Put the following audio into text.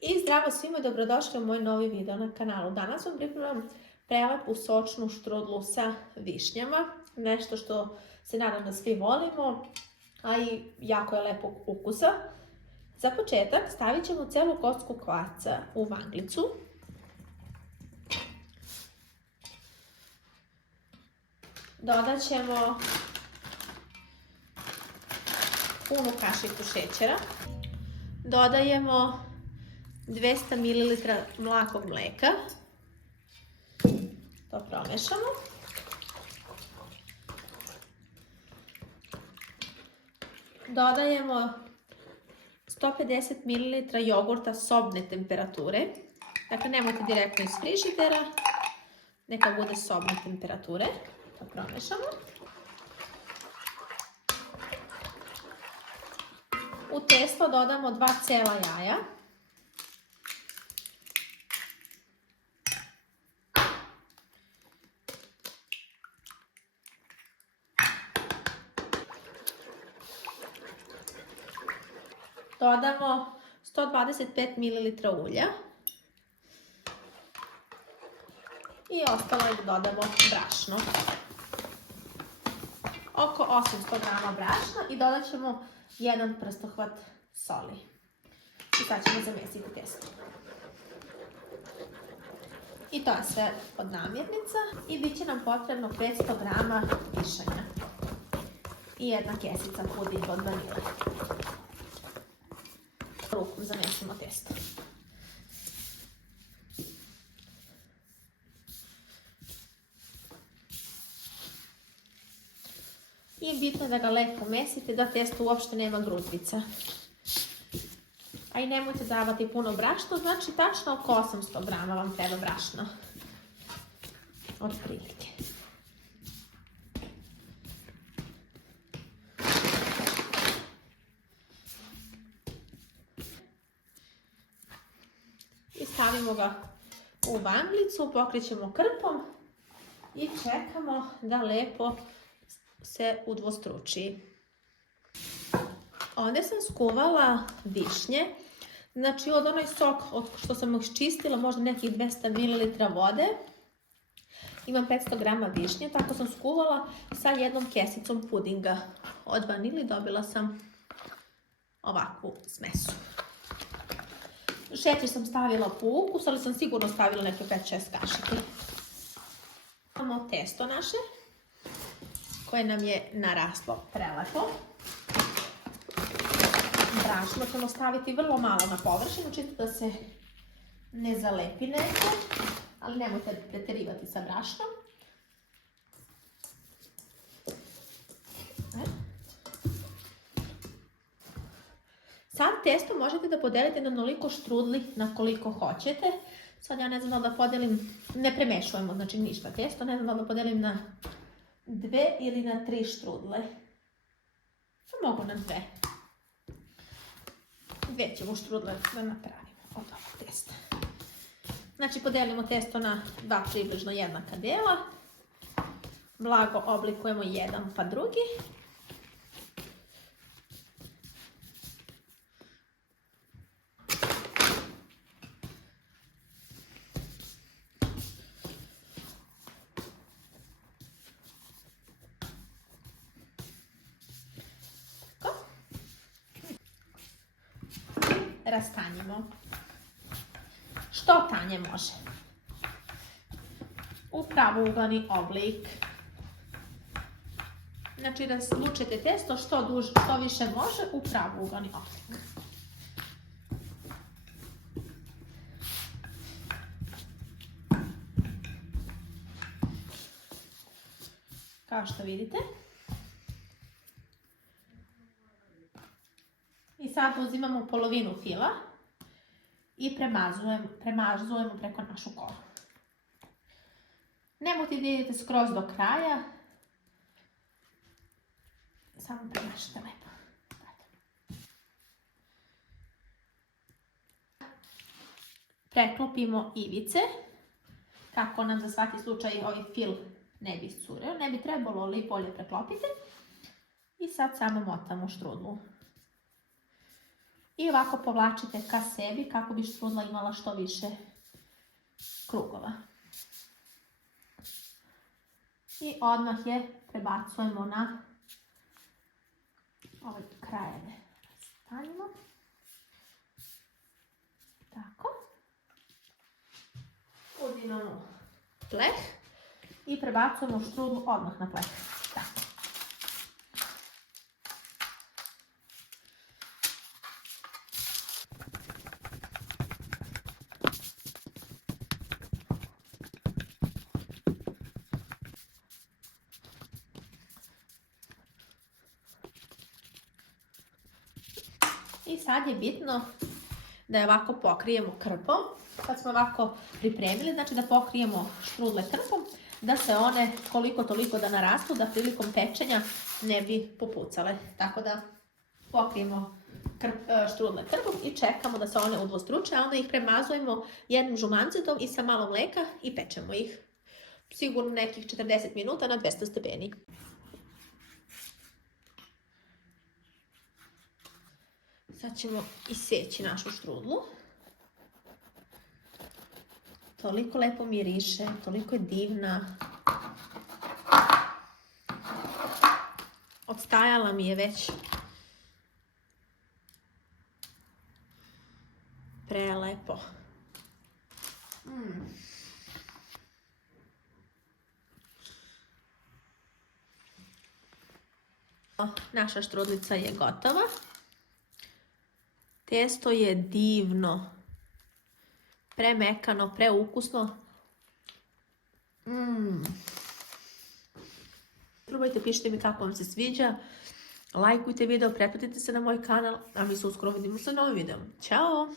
I zdravo svima, dobrodošli u moj novi video na kanalu. Danas vam pripremam prelepu sočnu štrudlu sa višnjama. Nešto što se nadam da svi volimo, a i jako je lepog ukusa. Za početak stavit ćemo celu kocku kvarca u vanglicu. Dodat ćemo punu kašiku šećera. Dodajemo 200 ml mlakog mleka. To promešamo. Dodajemo 150 ml jogurta sobne temperature. Dakle, nemojte direktno iz frižidera, neka bude sobne temperature. To promešamo. U testo dodamo 2 cela jaja. Dodamo 125 ml ulja. I ostalo je da dodamo brašno. Oko 800 g brašna i dodat ćemo 1 prstohvat soli. I sad ćemo zamesiti testo. I to je sve od namirnica. I bit će nam potrebno 500 g višanja. I 1 kesica pudinga od vanile. Rukom zamesimo testo. I bitno je da ga lepo mesite, da testo uopšte nema grudvica. A i nemojte davati puno brašna, znači tačno oko 800 g vam treba brašna. Od prilike. I stavimo ga u vanglicu, pokrićemo krpom i čekamo da lepo se udvostruči. Ovdje sam skuvala višnje, znači od onaj sok što sam iščistila, možda nekih 200 ml vode. Imam 500 g višnje, tako sam skuvala sa 1 kesicom pudinga od vanili. Dobila sam ovakvu smesu. Šećer sam stavila po ukus, ali sam sigurno stavila neke 5-6 kašike. Imamo testo naše, koje nam je naraslo prelepo. Brašno ćemo staviti vrlo malo na površinu, čisto da se ne zalepi neko, ali nemojte preterivati sa brašnom. Sad testo možete da podelite na onoliko štrudli na koliko hoćete. Sad ja ne znam da podelim, ne premešujemo znači ništa testo, ne znam da podelim na 2 ili na 3 štrudle. Mogu na 2. 2 ćemo štrudle da napravimo od ovog testa. Znači podelimo testo na 2 približno jednaka dela. Blago oblikujemo jedan pa drugi. Rastanjimo. Što tanje može. U pravouglavni oblik. Znači razlučite testo što više može u pravouglavni oblik. Kao što vidite. I sad uzimamo polovinu fila i premazujemo preko našu koru. Nemojte da idete skroz do kraja. Samo premažite lepo. Preklopimo ivice, kako nam za svaki slučaj ovaj fil ne bi iscureo. Ne bi trebalo, ali bolje preklopite. I sad samo motamo štrudlu. I ovako povlačite ka sebi kako bi štrudla imala što više krugova. I odmah je prebacujemo na ove krajeve. Stavimo. Tako. Udinamo pleh i prebacujemo štrudlu odmah na pleh. Tako. I sad je bitno da je ovako pokrijemo krpom. Kad smo ovako pripremili, znači da pokrijemo štrudle krpom, da se one koliko toliko da narastu, da prilikom pečenja ne bi popucale. Tako da pokrijemo štrudle krpom i čekamo da se one udvostruče, a onda ih premazujemo jednim žumancetom i sa malo mleka i pečemo ih. Sigurno nekih 40 minuta na 200 stepeni. Sad ćemo iseći našu štrudlu. Toliko lepo miriše, toliko je divna. Odstajala mi je već. Prelepo. Naša štrudlica je gotova. Testo je divno, premekano, preukusno. Probajte, pišite mi kako vam se sviđa. Lajkujte video, pretplatite se na moj kanal, a mi se uskoro vidimo sa novim videom. Ćao!